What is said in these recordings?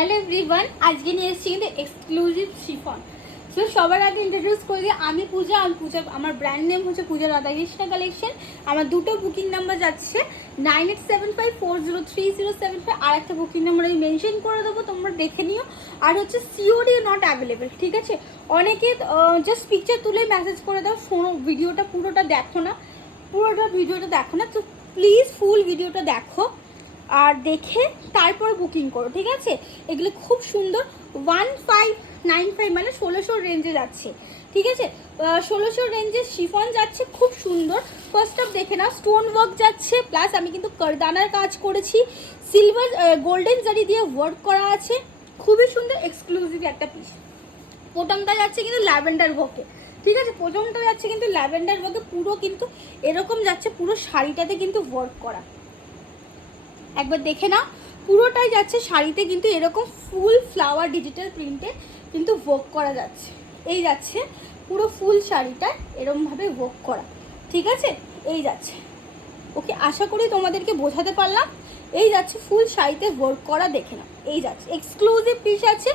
Hello everyone, আজকে নিয়ে এসেছি কিন্তু এক্সক্লুসিভ শিফন। সো সবার আগে ইন্ট্রোডিউস করে দিই, আমি পূজা। আমার ব্র্যান্ড নেম হচ্ছে পূজা রাধাকৃষ্ণ কালেকশন। আমার দুটো বুকিং নাম্বার যাচ্ছে 9875403075, আর একটা বুকিং নাম্বার আমি মেনশন করে দেবো, তোমরা দেখে নিও। আর হচ্ছে সিওডি নট অ্যাভেলেবেল, ঠিক আছে? অনেকে জাস্ট পিকচার তুলে মেসেজ করে দাও, শোনো ভিডিওটা পুরোটা দেখো না, তো প্লিজ ফুল ভিডিওটা দেখো আর দেখে তারপর বুকিং করো, ঠিক আছে? এগুলো খুব সুন্দর 1595 মানে 1600 রেঞ্জে যাচ্ছে, ঠিক আছে? 1600 রেঞ্জে শিফন যাচ্ছে, খুব সুন্দর। ফার্স্ট অফ দেখে নাও, স্টোন ওয়ার্ক যাচ্ছে, প্লাস আমি কিন্তু কারদানার কাজ করেছি, সিলভার গোল্ডেন জারি দিয়ে ওয়ার্ক করা আছে, খুবই সুন্দর এক্সক্লুসিভ একটা পিস। প্রথমটা যাচ্ছে কিন্তু ল্যাভেন্ডার ওয়ার্কে, ঠিক আছে? প্রথমটা যাচ্ছে কিন্তু ল্যাভেন্ডার ওয়ার্কে, পুরো কিন্তু এরকম যাচ্ছে, পুরো শাড়িটাতে কিন্তু ওয়ার্ক করা। একবার দেখে নাও, পুরোটাই যাচ্ছে শাড়িতে কিন্তু এরকম ফুল ফ্লাওয়ার ডিজিটাল প্রিন্টে কিন্তু ওয়ার্ক করা যাচ্ছে। এই যাচ্ছে পুরো ফুল শাড়িটা এরকমভাবে ওয়ার্ক করা, ঠিক আছে? এই যাচ্ছে, ওকে, আশা করি তোমাদেরকে বোঝাতে পারলাম। এই যাচ্ছে ফুল শাড়িতে ওয়ার্ক করা, দেখে নাও। এই যাচ্ছে এক্সক্লুসিভ পিস আছে,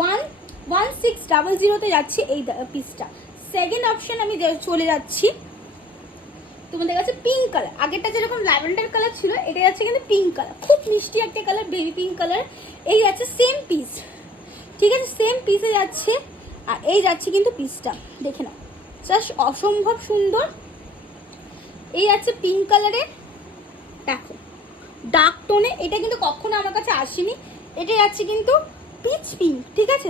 1600-তে যাচ্ছে এই পিসটা। সেকেন্ড অপশন আমি চলে যাচ্ছি তোমাদের কাছে পিঙ্ক কালার। আগেরটা যেরকম ল্যাভেন্ডার কালার ছিল, এটা যাচ্ছে কিন্তু পিঙ্ক কালার, খুব মিষ্টি একটা কালার, বেবি পিঙ্ক কালার। এই যাচ্ছে সেম পিস, ঠিক আছে? সেম পিসে যাচ্ছে, আর এই যাচ্ছে কিন্তু পিসটা দেখে নাও, জাস্ট অসম্ভব সুন্দর। এই যাচ্ছে পিঙ্ক কালারে, দেখো ডার্ক টোনে, এটা কিন্তু কখনো আমার কাছে আসেনি। এটা যাচ্ছে কিন্তু পিচ পিঙ্ক, ঠিক আছে?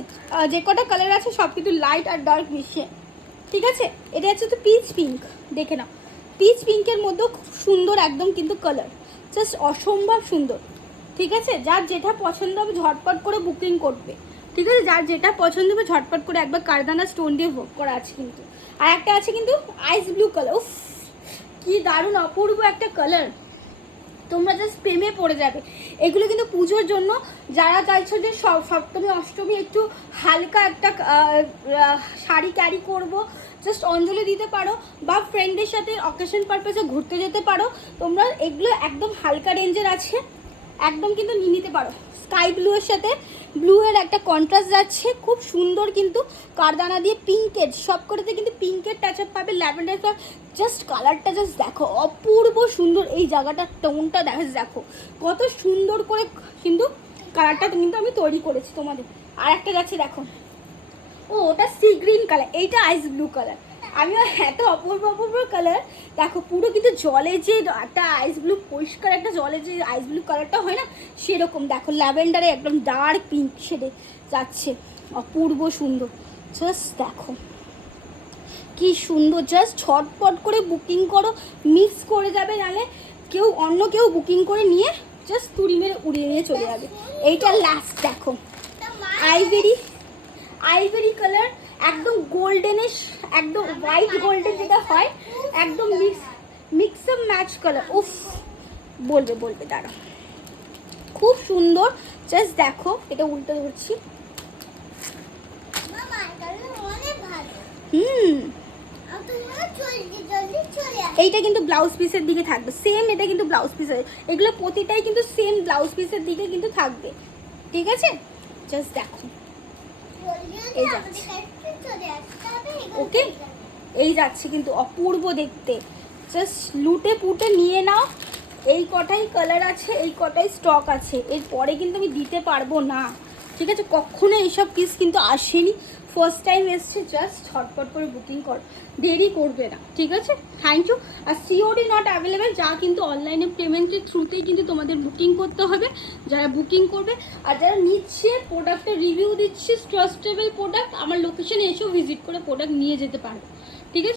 যে কটা কালার আছে সব কিন্তু লাইট আর ডার্ক মিশিয়ে, ঠিক আছে? এটা যাচ্ছে তো পিচ পিঙ্ক, দেখে নাও। পিচ পিঙ্কের মধ্যেও খুব সুন্দর একদম কিন্তু কালার, জাস্ট অসম্ভব সুন্দর, ঠিক আছে? যার যেটা পছন্দ হবে ঝটপট করে বুকিং করবে, ঠিক আছে? যার যেটা পছন্দ হবে ঝটপট করে, একবার কারদানা স্টোন দিয়ে ভোগ করা আছে কিন্তু। আর একটা আছে কিন্তু আইস ব্লু কালার, উফ কি দারুণ অপূর্ব একটা কালার, তোমরা জাস্ট প্রেমে পড়ে যাবে। এগুলো কিন্তু পুজোর জন্য, যারা চাইছো যে সপ্তমী অষ্টমী একটু হালকা একটা শাড়ি ক্যারি করব, জাস্ট অঞ্জলি দিতে পারো, বা ফ্রেন্ডের সাথে অকেশন পারপাসে ঘুরতে যেতে পারো, তোমরা এগুলো একদম হালকা রেঞ্জের আছে, একদম কিন্তু নিয়ে নিতে পারো। স্কাই ব্লু এর সাথে ব্লু এর একটা কন্ট্রাস্ট যাচ্ছে, খুব সুন্দর কিন্তু কারদানা দিয়ে পিঙ্কের, সব করেতে কিন্তু পিঙ্কের টাচ আপ পাবে, ল্যাভেন্ডার পাবে, জাস্ট কালারটা জাস্ট দেখো, অপূর্ব সুন্দর। এই জায়গাটার টোনটা দেখো কত সুন্দর করে কিন্তু কালারটা কিন্তু আমি তৈরি করেছি তোমাদের। আর একটা যাচ্ছে দেখো, ও ওটা সি গ্রিন কালার, এইটা আইস ব্লু কালার। আমিও এত অপূর্ব কালার, দেখো পুরো কিন্তু জলে যে একটা আইস ব্লু, পরিষ্কার একটা জলে যে আইস ব্লু কালারটা হয় না, সেরকম দেখো ল্যাভেন্ডারে একদম ডার্ক পিঙ্ক শেডে যাচ্ছে, অপূর্ব সুন্দর। জাস্ট দেখো কি সুন্দর, জাস্ট ঝটপট করে বুকিং করো, মিক্স করে যাবে, নাহলে অন্য কেউ বুকিং করে নিয়ে জাস্ট তুড়ি মেরে উড়িয়ে নিয়ে চলে যাবে। এইটা লাস্ট দেখো, আইভরি কালার, একদম গোল্ডেনিশ, একদম হোয়াইট গোল্ডেন যেটা হয়, একদম মিক্স আপ ম্যাচ কালার। উফ, বলবে দাঁড়া, খুব সুন্দর। জাস্ট দেখো, এটা উল্টো ধরছি, এইটা কিন্তু ব্লাউজ পিসের দিকে থাকবে সেম, এটা কিন্তু ব্লাউজ পিসের, এগুলো প্রতিটাই কিন্তু সেম ব্লাউজ পিসের দিকে কিন্তু থাকবে, ঠিক আছে? জাস্ট দেখো, এই যাচ্ছে, ওকে, এই যাচ্ছে কিন্তু অপূর্ব দেখতে, জাস্ট লুটে পুটে নিয়ে নাও। এই কটাই কালার আছে, এই কটাই স্টক আছে, এরপরে কিন্তু আমি দিতে পারবো না, ঠিক আছে? কখনো এইসব পিস কিন্তু আসেনি, ফার্স্ট টাইম এসছে, জাস্ট ঝটপট করে বুকিং কর, দেরি করবে না, ঠিক আছে? Thank you. আর সিওডি নট অ্যাভেলেবেল, যা কিন্তু অনলাইনে পেমেন্টের থ্রুতেই কিন্তু তোমাদের বুকিং করতে হবে, যারা বুকিং করবে। আর যারা নিচ্ছে, প্রোডাক্টের রিভিউ দিচ্ছে, ট্রাস্টেবল প্রোডাক্ট, আমার লোকেশনে এসেও ভিজিট করে প্রোডাক্ট নিয়ে যেতে পারবে।